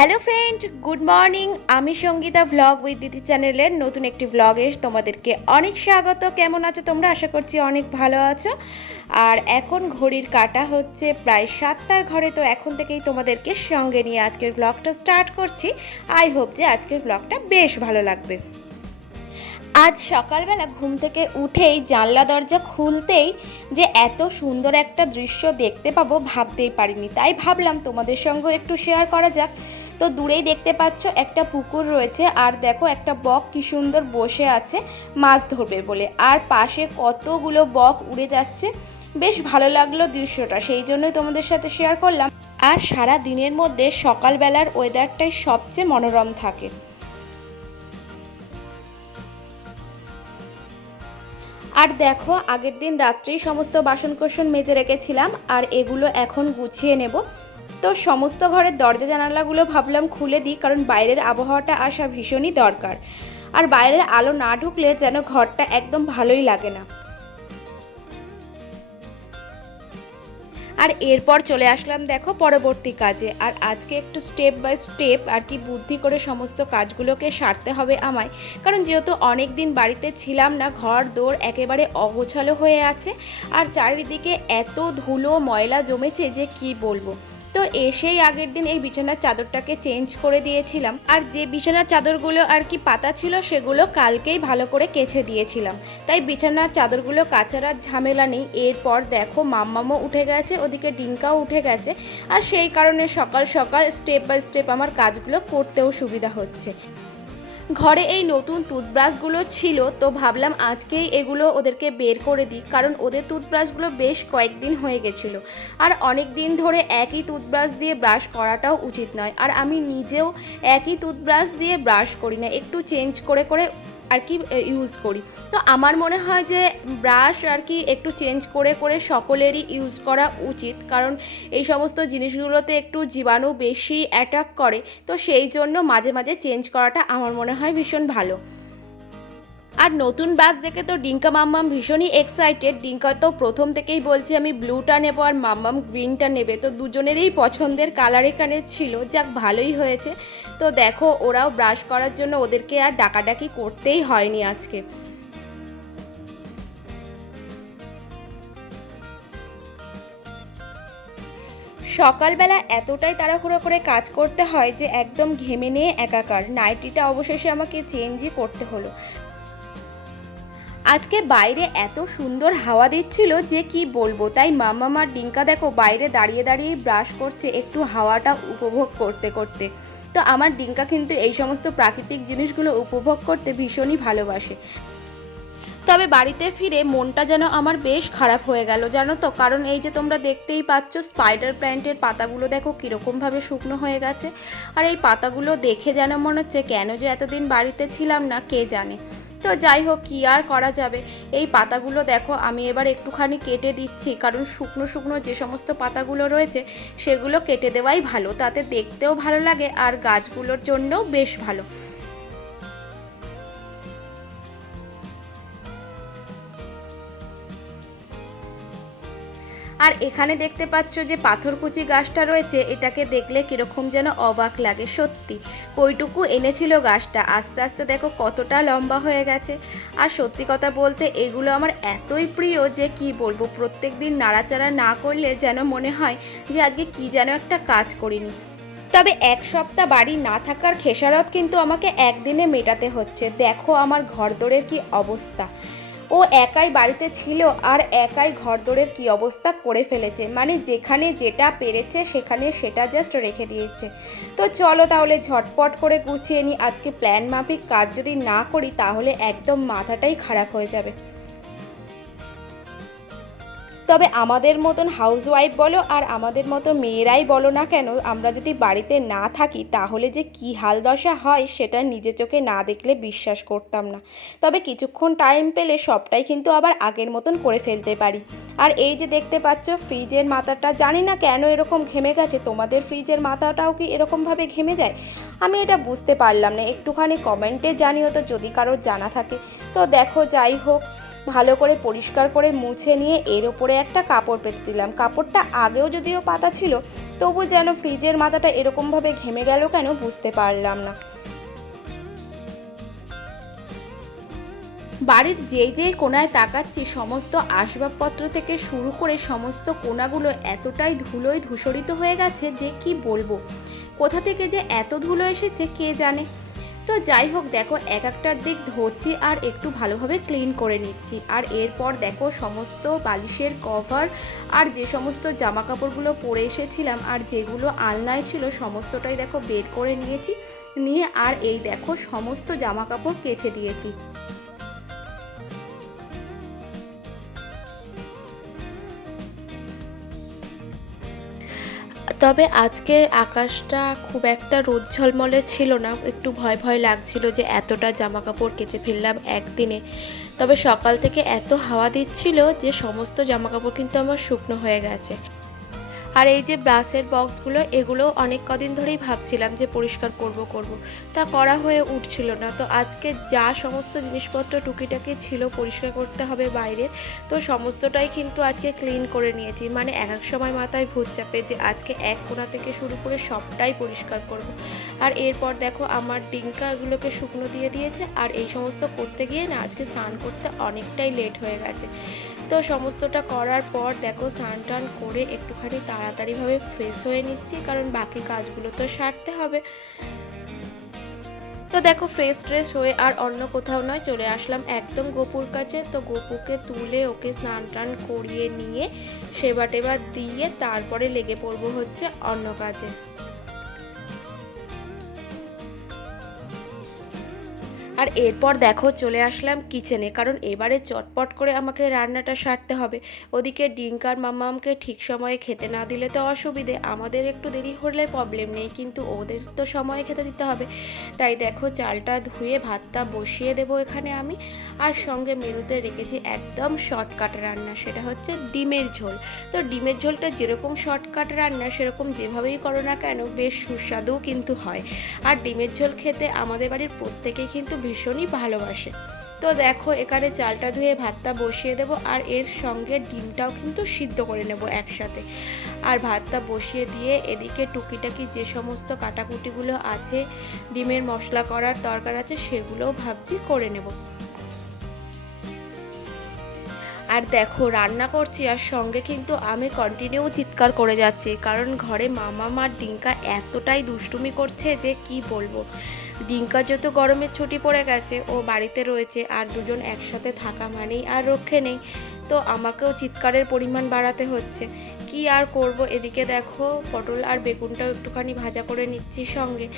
Hello friend, good morning. আমি Sangeeta vlog with দিদি চ্যানেলের নতুন একটি ভ্লগে তোমাদেরকে অনেক স্বাগত। কেমন আছো তোমরা? আশা করছি অনেক ভালো আছো। আর এখন ঘড়ির কাঁটা হচ্ছে প্রায় 7টার ঘরে। তো এখন থেকেই তোমাদেরকে সঙ্গে নিয়ে আজকের ভ্লগটা স্টার্ট করছি। আই হোপ যে আজকের ভ্লগটা বেশ ভালো লাগবে। আজ সকালবেলা ঘুম থেকে উঠেই জানলা দরজা খুলতেই যে এত সুন্দর একটা দৃশ্য দেখতে পাবো ভাবতেই পারিনি। তাই ভাবলাম তোমাদের সঙ্গেও একটু শেয়ার করা যাক। তো দূরেই দেখতে পাচ্ছ একটা পুকুর রয়েছে, আর দেখো একটা বক কি সুন্দর বসে আছে মাছ ধরবে বলে, আর পাশে কতগুলো বক উড়ে যাচ্ছে। বেশ ভালো লাগলো দৃশ্যটা, সেই জন্যই তোমাদের সাথে শেয়ার করলাম। আর সারা দিনের মধ্যে সকালবেলার ওয়েদারটাই সবচেয়ে মনোরম থাকে। আর দেখো, আগের দিন রাত্রেই সমস্ত বাসনকোসন মেজে রেখেছিলাম, আর এগুলো এখন গুছিয়ে নেব। তো সমস্ত ঘরের দরজা জানালাগুলো ভাবলাম খুলে দিই, কারণ বাইরের আবহাওয়াটা আসা ভীষণই দরকার। আর বাইরের আলো না ঢুকলে যেন ঘরটা একদম ভালোই লাগে না। আর এরপর চলে আসলাম দেখো পরবর্তী কাজে। আর আজকে একটু স্টেপ বাই স্টেপ আর কি বুদ্ধি করে সমস্ত কাজগুলোকে সারতে হবে আমায়। কারণ যেহেতু অনেক দিন বাড়িতে ছিলাম না, ঘর দোর একেবারে অগোছালো হয়ে আছে, আর চারিদিকে এত ধুলো ময়লা জমেছে যে কি বলবো। তো এসেই আগের দিন এই বিছানার চাদরটাকে চেঞ্জ করে দিয়েছিলাম, আর যে বিছানার চাদরগুলো আর কি পাতা ছিল সেগুলো কালকেই ভালো করে কেচে দিয়েছিলাম। তাই বিছানার চাদরগুলো কাচার আর ঝামেলা নেই। এরপর দেখো মাম্মামও উঠে গেছে, ওদিকে ডিঙ্কাও উঠে গেছে, আর সেই কারণে সকাল সকাল স্টেপ বাই স্টেপ আমার কাজগুলো করতেও সুবিধা হচ্ছে। ঘরে এই নতুন টুথব্রাশগুলো ছিল, তো ভাবলাম আজকেই এগুলো ওদেরকে বের করে দিই, কারণ ওদের টুথব্রাশগুলো বেশ কয়েকদিন হয়ে গেছিলো। আর অনেক দিন ধরে একই টুথব্রাশ দিয়ে ব্রাশ করাটাও উচিত নয়, আর আমি নিজেও একই টুথব্রাশ দিয়ে ব্রাশ করি না, একটু চেঞ্জ করে করে আর কি ইউজ করি। তো আমার মনে হয় যে ব্রাশ আর কি একটু চেঞ্জ করে করে সকলেরই ইউজ করা উচিত, কারণ এই সমস্ত জিনিসগুলোতে একটু জীবাণু বেশি অ্যাটাক করে। তো সেই জন্য মাঝে মাঝে চেঞ্জ করাটা আমার মনে হয় ভীষণ ভালো। আর নতুন ব্রাশ দেখে তো ডিঙ্কা মাম্মাম ভীষণই এক্সাইটেড। ডিঙ্কা তো প্রথম থেকেই বলছে আমি ব্লুটা নেবো আর মাম্মাম গ্রিনটা নেবে। তো দুজনেরই পছন্দের কালার এখানে ছিল, যাক ভালোই হয়েছে। তো দেখো ওরাও ব্রাশ করার জন্য ওদেরকে আর ডাকাডাকি করতেই হয়নি আজকে। সকালবেলা এতটাই তাড়াহুড়ো করে কাজ করতে হয় যে একদম ঘেমে নিয়ে একাকার। নাইটিটা অবশেষে আমাকে চেঞ্জই করতে হলো। আজকে বাইরে এত সুন্দর হাওয়া দিচ্ছিল যে কি বলবো। তাই মাম্মাম আর ডিঙ্কা দেখো বাইরে দাঁড়িয়ে দাঁড়িয়ে ব্রাশ করছে একটু হাওয়াটা উপভোগ করতে করতে। তো আমার ডিঙ্কা কিন্তু এই সমস্ত প্রাকৃতিক জিনিসগুলো উপভোগ করতে ভীষণই ভালোবাসে। তবে বাড়িতে ফিরে মনটা যেন আমার বেশ খারাপ হয়ে গেল জানো তো, কারণ এই যে তোমরা দেখতেই পাচ্ছ স্পাইডার প্ল্যান্টের পাতাগুলো দেখো কীরকমভাবে শুকনো হয়ে গেছে। আর এই পাতাগুলো দেখে যেন মনে হচ্ছে কেন যে এতদিন বাড়িতে ছিলাম না কে জানে। তো যাই হোক, কী আর করা যাবে। এই পাতাগুলো দেখো আমি এবার একটুখানি কেটে দিচ্ছি, কারণ শুকনো শুকনো যে সমস্ত পাতাগুলো রয়েছে সেগুলো কেটে দেওয়াই ভালো, তাতে দেখতেও ভালো লাগে আর গাছগুলোর জন্যও বেশ ভালো। আর এখানে দেখতে পাচ্ছ যে পাথরকুচি গাছটা রয়েছে, এটাকে দেখলে কীরকম যেন অবাক লাগে সত্যি। কইটুকু এনেছিল গাছটা, আস্তে আস্তে দেখো কতটা লম্বা হয়ে গেছে। আর সত্যি কথা বলতে এগুলো আমার এতই প্রিয় যে কি বলবো, প্রত্যেক দিন নাড়াচাড়া না করলে যেন মনে হয় যে আজকে কি যেন একটা কাজ করিনি। তবে এক সপ্তাহ বাড়ি না থাকার খেসারত কিন্তু আমাকে একদিনে মেটাতে হচ্ছে। দেখো আমার ঘরদোরের কি অবস্থা। ও একাই বাড়িতে ছিল আর একাই ঘরদোরের কি অবস্থা করে ফেলেছে, মানে যেখানে যেটা পেরেছে সেখানে সেটা জাস্ট রেখে দিয়েছে। তো চলো তাহলে ঝটপট করে গুছিয়ে নিই। আজকে প্ল্যান মাফিক কাজ যদি না করি তাহলে একদম মাথাটাই খারাপ হয়ে যাবে। তবে আমাদের মতন হাউসওয়াইফ বলো আর আমাদের মতো মেয়েরাই বলো না কেন, আমরা যদি বাড়িতে না থাকি তাহলে যে কি হাল দশা হয় সেটা নিজে চোখে না দেখলে বিশ্বাস করতাম না। তবে কিছুক্ষণ টাইম পেলে সবটাই কিন্তু আবার আগের মতন করে ফেলতে পারি। আর এই যে দেখতে পাচ্ছ ফ্রিজের মাথাটা, জানি না কেন এরকম ঘেমে গেছে। তোমাদের ফ্রিজের মাথাটাও কি এরকমভাবে ঘেমে যায়? আমি এটা বুঝতে পারলাম না, একটুখানি কমেন্টে জানিও তো যদি কারোর জানা থাকে। তো দেখো যাই হোক, ভালো করে পরিষ্কার করে মুছে নিয়ে এর ওপরে একটা কাপড় পেতে দিলাম। কাপড়টা আগেও যদিও পাতা ছিল, তবু যেন ফ্রিজের মাথাটা এরকমভাবে ঘেমে গেল কেন বুঝতে পারলাম না। বাড়ির যেই কোণায় তাকাচ্ছি সমস্ত আসবাবপত্র থেকে শুরু করে সমস্ত কোণাগুলো এতটাই ধুলোয় ধূসরিত হয়ে গেছে যে কি বলবো, কোথা থেকে যে এত ধুলো এসেছে কে জানে। তো যাই হোক, দেখো এক একটার দিক ধরছি আর একটু ভালোভাবে ক্লিন করে নিচ্ছি। আর এরপর দেখো সমস্ত বালিশের কভার আর যে সমস্ত জামা কাপড়গুলো পরে এসেছিলাম আর যেগুলো আলনায় ছিল সমস্তটাই দেখো বের করে নিয়েছি, নিয়ে আর এই দেখো সমস্ত জামা কাপড় কেচে দিয়েছি। তবে আজকে আকাশটা খুব একটা রোদ ঝলমলে ছিল না, একটু ভয় ভয় লাগছিল যে এতটা জামা কাপড় কেচে ফেললাম একদিনে। তবে সকাল থেকে এত হাওয়া দিচ্ছিল যে সমস্ত জামা কাপড় কিন্তু আমার শুকনো হয়ে গেছে। আর এই যে ব্রাশের বক্সগুলো, এগুলো অনেক কদিন ধরেই ভাবছিলাম যে পরিষ্কার করব, তা করা হয়ে উঠছিল না। তো আজকে যা সমস্ত জিনিসপত্র টুকিটাকি ছিল পরিষ্কার করতে হবে বাইরের, তো সমস্তটাই কিন্তু আজকে ক্লিন করে নিয়েছি। মানে এক এক সময় মাথায় ভূত চাপে যে আজকে এক কোণা থেকে শুরু করে সবটাই পরিষ্কার করব। আর এরপর দেখো আমার ডিঙ্কা এগুলোকে শুকনো দিয়ে দিয়েছে, আর এই সমস্ত করতে গিয়ে না আজকে স্নান করতে অনেকটাই লেট হয়ে গেছে। তো সমস্তটা করার পর দেখো স্নান টান করে একটুখানি তাড়াতাড়িভাবে ফ্রেশ হয়ে নিচ্ছি, কারণ বাকি কাজগুলো তো সারতে হবে। তো দেখো ফ্রেশ ট্রেশ হয়ে আর অন্য কোথাও নয়, চলে আসলাম একদম গোপুর কাছে। তো গোপুকে তুলে ওকে স্নান টান করিয়ে নিয়ে সেবা টেবা দিয়ে তারপরে লেগে পড়বো হচ্ছে অন্য কাজে। আর এরপর দেখো চলে আসলাম কিচেনে, কারণ এবারে চটপট করে আমাকে রান্নাটা সারতে হবে। ওদিকে ডিঙ্কার মামামকে ঠিক সময়ে খেতে না দিলে তো অসুবিধে, আমাদের একটু দেরি হলে প্রবলেম নেই, কিন্তু ওদের তো সময়ে খেতে দিতে হবে। তাই দেখো চালটা ধুয়ে ভাতটা বসিয়ে দেবো এখানে আমি। আর সঙ্গে মেনুতে রেখেছি একদম শর্টকাট রান্না, সেটা হচ্ছে ডিমের ঝোল। তো ডিমের ঝোলটা যেরকম শর্টকাট রান্না সেরকম যেভাবেই করো না কেন বেশ সুস্বাদুও কিন্তু হয়। আর ডিমের ঝোল খেতে আমাদের বাড়ির প্রত্যেকেই কিন্তু ভীষণই ভালোবাসে। তো দেখো এখানে চালটা ধুয়ে ভাতটা বসিয়ে দেব, আর এর সঙ্গে ডিমটাও কিন্তু সিদ্ধ করে নেব একসাথে। আর ভাতটা বসিয়ে দিয়ে এদিকে টুকিটাকি যে সমস্ত কাটাকুটিগুলো আছে, ডিমের মশলা করার দরকার আছে, সেগুলোও ভাবছি করে নেব। আর দেখো রান্না করছি আর সঙ্গে কিন্তু আমি কন্টিনিউ চিৎকার করে যাচ্ছি, কারণ ঘরে মামাম আর ডিঙ্কা এতটাই দুষ্টুমি করছে যে কি বলবো। ডিঙ্কা যেহেতু গরমের ছুটি পড়ে গেছে, ও বাড়িতে রয়েছে, আর দুজন একসাথে থাকা মানেই আর রক্ষে নেই। তো আমাকেও চিৎকারের পরিমাণ বাড়াতে হচ্ছে, কি আর করব। এদিকে দেখো পটল আর বেগুনটাও একটুখানি ভাজা করে নিচ্ছি সঙ্গে।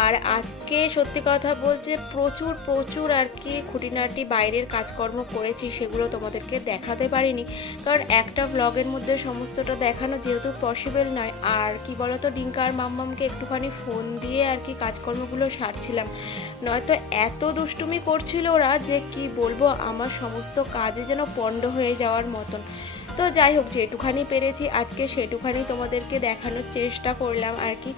আর আজকে সত্যি কথা বলতে প্রচুর প্রচুর আর কি খুঁটিনাটি বাইরের কাজকর্ম করেছি, সেগুলো তোমাদেরকে দেখাতে পারিনি, কারণ একটা ভ্লগের মধ্যে সমস্তটা দেখানো যেহেতু পসিবল নয়। আর কি বলতো, ডিঙ্কা আর মাম্মামকে একটুখানি ফোন দিয়ে আর কি কাজকর্মগুলো সারছিলাম, নয়তো এত দুষ্টুমি করছিল ওরা যে কি বলবো, আমার সমস্ত কাজে যেন পণ্ড হয়ে যাওয়ার মতন। তো যাই হোক, যেটুখানি পেরেছি আজকে সেটুখানি তোমাদেরকে দেখানোর চেষ্টা করলাম আর কি।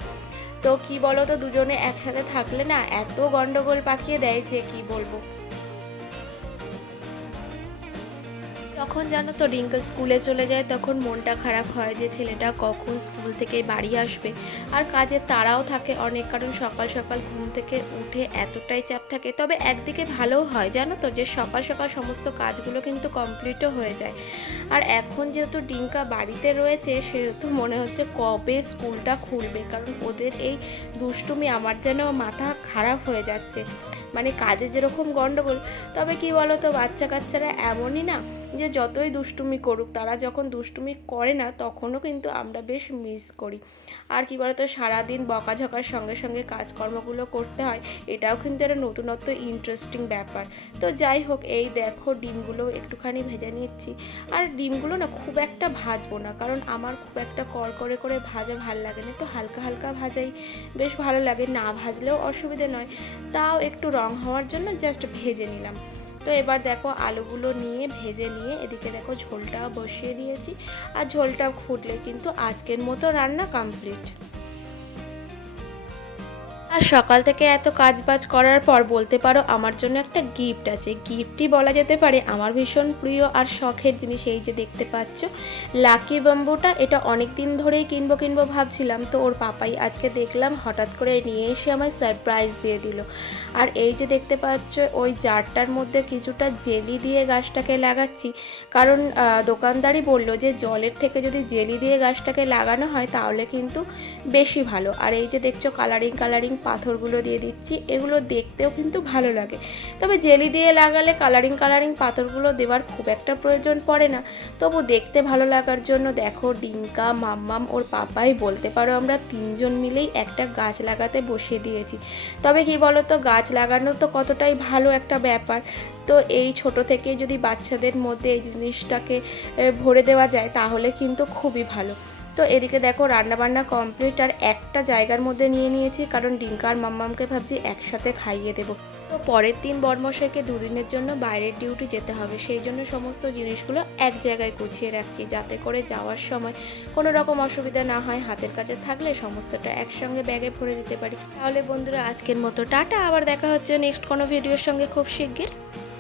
তো কি বলো তো, দুজনে একসাথে থাকলে না এত গন্ডগোল পাকিয়ে দেয় যে কি বলবো। তখন জানো তো রিঙ্কা স্কুলে চলে যায়, তখন মনটা খারাপ হয় যে ছেলেটা কখন স্কুল থেকে বাড়ি আসবে। আর কাজের তাড়াও থাকে অনেক, কারণ সকাল সকাল ঘুম থেকে উঠে এতটাই চাপ থাকে। তবে একদিকে ভালোও হয় জানো তো, যে সকাল সকাল সমস্ত কাজগুলো কিন্তু কমপ্লিটও হয়ে যায়। আর এখন যেহেতু ডিঙ্কা বাড়িতে রয়েছে সেহেতু মনে হচ্ছে কবে স্কুলটা খুলবে, কারণ ওদের এই দুষ্টুমি আমার যেন মাথা খারাপ হয়ে যাচ্ছে। মানে কাজে যেরকম গন্ডগোল, তবে কি বলো তো, বাচ্চা কাচ্চারা এমনই না যে যতই দুষ্টুমি করুক, তারা যখন দুষ্টুমি করে না তখনও কিন্তু আমরা বেশ মিস করি। আর কি বলতো, সারাদিন বকাঝকার সঙ্গে সঙ্গে কাজকর্মগুলো করতে হয়, এটাও কিন্তু একটা নতুনত্ব ইন্টারেস্টিং ব্যাপার। তো যাই হোক, এই দেখো ডিমগুলো একটুখানি ভেজে নিচ্ছি। আর ডিমগুলো না খুব একটা ভাজবো না, কারণ আমার খুব একটা কড়কড়ে করে ভাজা ভালো লাগে না, একটু হালকা হালকা ভাজাই বেশ ভালো লাগে, না ভাজলেও অসুবিধে নয়, তাও একটু রং হওয়ার জন্য জাস্ট ভেজে নিলাম। তো এবার দেখো আলুগুলো নিয়ে ভেজে নিয়ে এদিকে দেখো ঝোলটা বসিয়ে দিয়েছি, আর ঝোলটা ফুটলে কিন্তু আজকের মতো রান্না কমপ্লিট। আর সকাল থেকে এত কাজবাজ করার পর বলতে পারো আমার জন্য একটা গিফট আছে। গিফটই বলা যেতে পারে, আমার ভীষণ প্রিয় আর শখের জিনিস। এই যে দেখতে পাচ্ছ লাকি বাম্বুটা, এটা অনেক দিন ধরেই কিনবো কিনবো ভাবছিলাম, তো ওর পাপাই আজকে দেখলাম হঠাৎ করে নিয়ে এসে আমায় সারপ্রাইজ দিয়ে দিল। আর এই যে দেখতে পাচ্ছ ওই জারটার মধ্যে কিছুটা জেলি দিয়ে গাছটাকে লাগাচ্ছি, কারণ দোকানদারই বললো যে জলের থেকে যদি জেলি দিয়ে গাছটাকে লাগানো হয় তাহলে কিন্তু বেশি ভালো। আর এই যে দেখছো কালারিং কালারিং পাথরগুলো দিয়ে দিচ্ছি, এগুলো দেখতেও কিন্তু ভালো লাগে। তবে জেলি দিয়ে লাগালে কালারিং কালারিং পাথরগুলো দেওয়ার খুব একটা প্রয়োজন পড়ে না, তবু দেখতে ভালো লাগার জন্য দেখো ডিঙ্কা, মাম্মাম, ওর পাপাই বলতে পারো আমরা তিনজন মিলেই একটা গাছ লাগাতে বসিয়ে দিয়েছি। তবে কি বলো তো, গাছ লাগানো তো কতটাই ভালো একটা ব্যাপার। তো এই ছোট থেকে যদি বাচ্চাদের মধ্যে এই জিনিসটাকে ভরে দেওয়া যায় তাহলে কিন্তু খুবই ভালো। তো এদিকে দেখো রান্নাবান্না কমপ্লিট, আর একটা জায়গার মধ্যে নিয়ে নিয়েছি কারণ ডিঙ্কা আর মাম্মামকে ভাবছি একসাথে খাইয়ে দেবো। তো পরের দিন বড়মশাইকে দুদিনের জন্য বাইরের ডিউটি যেতে হবে, সেই জন্য সমস্ত জিনিসগুলো এক জায়গায় গুছিয়ে রাখছি যাতে করে যাওয়ার সময় কোনো রকম অসুবিধা না হয়। হাতের কাছে থাকলে সমস্তটা একসঙ্গে ব্যাগে ভরে দিতে পারি। তাহলে বন্ধুরা আজকের মতো টাটা, আবার দেখা হচ্ছে নেক্সট কোনো ভিডিওর সঙ্গে খুব শিগগির।